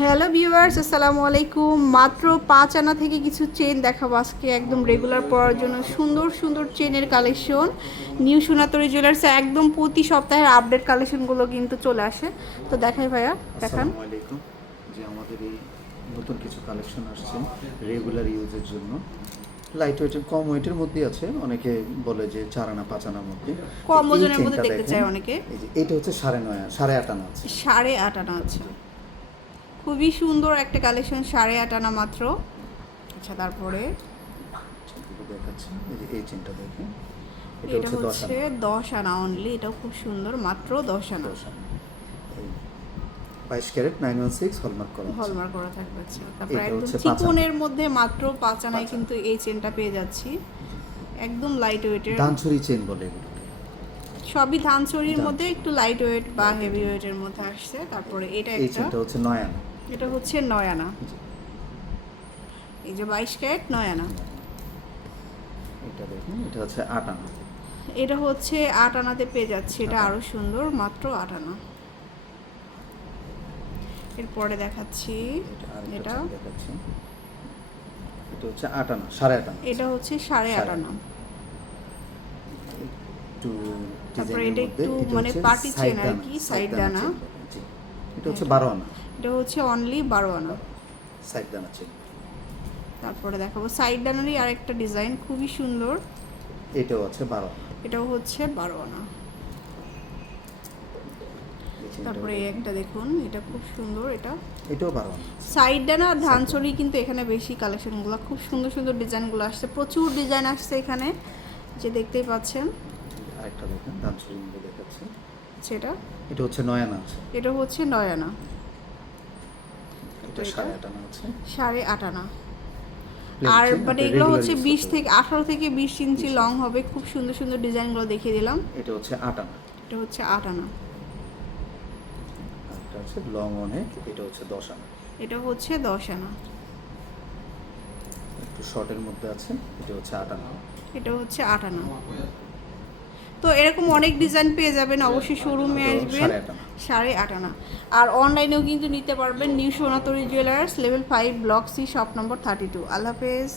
Hello viewers আসসালামু আলাইকুম। মাত্র পাঁচ আনা থেকে কিছু চেন দেখাবো আজকে একদম রেগুলার পরার জন্য। সুন্দর সুন্দর চেনের কালেকশন নিউ সোনাতরি জুয়েলার্সে একদম প্রতি সপ্তাহের আপডেট কালেকশনগুলো কিন্তু চলে আসে। তো দেখাই ভাইয়া দেখান। যে আমাদের এই নতুন কিছু কালেকশন আসছে রেগুলার ইউজের জন্য। লাইট ওয়েটের কম ওয়েটের মধ্যে আছে। অনেকে বলে যে চার আনা পাঁচ আনার মধ্যে। কম ওজনের মধ্যে দেখতে চায় অনেকে। এই যে এটা হচ্ছে সাড়ে নয় সাড়ে আট আনা আছে। সাড়ে আট আনা আছে। খুবই সুন্দর একটা কালেকশন সাড়ে আট আনা মাত্র। আচ্ছা তারপরে? এই চেনটা দেখেন। এটা এটা হচ্ছে দশ আনা। অনলি এটাও খুব সুন্দর মাত্র দশ আনা। বাইশ carat nine one six hallmark করা হলমার্ক করা থাকবে আচ্ছা। তারপর এটা একদম। চিকনের মধ্যে মাত্র পাঁচ আনায় কিন্তু এই চেনটা পেয়ে যাচ্ছি। একদম লাইট ওয়েটের দানছড়ি চেন বলে সবই ধানচুরির ধান- মধ্যে একটু লাইট ওয়েট বা হেভি ওয়েটের মধ্যে আসছে। তারপরে এটা একটা। চেনটা হচ্ছে নয় আনা। এটা হচ্ছে নয় আনা এই যে বাইশ ক্যারেট নয় আনা এটা দেখুন এটা হচ্ছে আট আনা এটা হচ্ছে আট আনাতে পেয়ে যাচ্ছে এটা আট আনা। আরও সুন্দর মাত্র আট আনা এরপরে দেখাচ্ছি এটা এটা। চেন হচ্ছে আট আনা সাড়ে আট আনা এটা হচ্ছে সাড়ে আট আনা একটু তারপরে এটা একটু মানে side chain আর কি, সাইড দানা। এটা হচ্ছে বারো আনা। এটা হচ্ছে অনলি বারো আনা। সাইড দানা চেন তারপরে দেখাবো। সাইড ডানারই আরেকটা ডিজাইন খুবই সুন্দর। এটাও আছে বারো এটাও হচ্ছে বারো আনা। তারপরে। একটা দেখুন এটা খুব সুন্দর এটা। এটাও বারো সাইড ডানা আর ধানচুরি কিন্তু এখানে বেশি কালেকশনগুলো খুব সুন্দর সুন্দর ডিজাইনগুলো আসছে। প্রচুর ডিজাইন আসছে এখানে যে দেখতেই পাচ্ছেন। আরেকটা দেখেন মধ্যে দেখাচ্ছে। সেটা এটা? হচ্ছে নয় আনা এটা হচ্ছে নয় আনা এটা এটা? সাড়ে আট আনা আছে সাড়ে আর মানে এগুলো হচ্ছে বিশ থেকে আঠারো থেকে বিশ ইঞ্চি লং হবে। খুব সুন্দর সুন্দর ডিজাইনগুলো দেখিয়ে দিলাম। এটা হচ্ছে আট আনা এটা হচ্ছে আট আনা আরেকটা আছে লং অনেক এটা হচ্ছে দশ আনা। এটা হচ্ছে দশ আনা। একটু শর্টের মধ্যে আছে এটা হচ্ছে আট আনা এটা হচ্ছে আট আনা তো এরকম অনেক ডিজাইন পেয়ে যাবেন অবশ্যই শোরুমে আসবেন। সাড়ে আট আনা। সাড়ে আট আনা। আর অনলাইনেও কিন্তু নিতে পারবেন new Sonatori jewellers level five block C shop number thirty two আল্লাহ হাফেজ।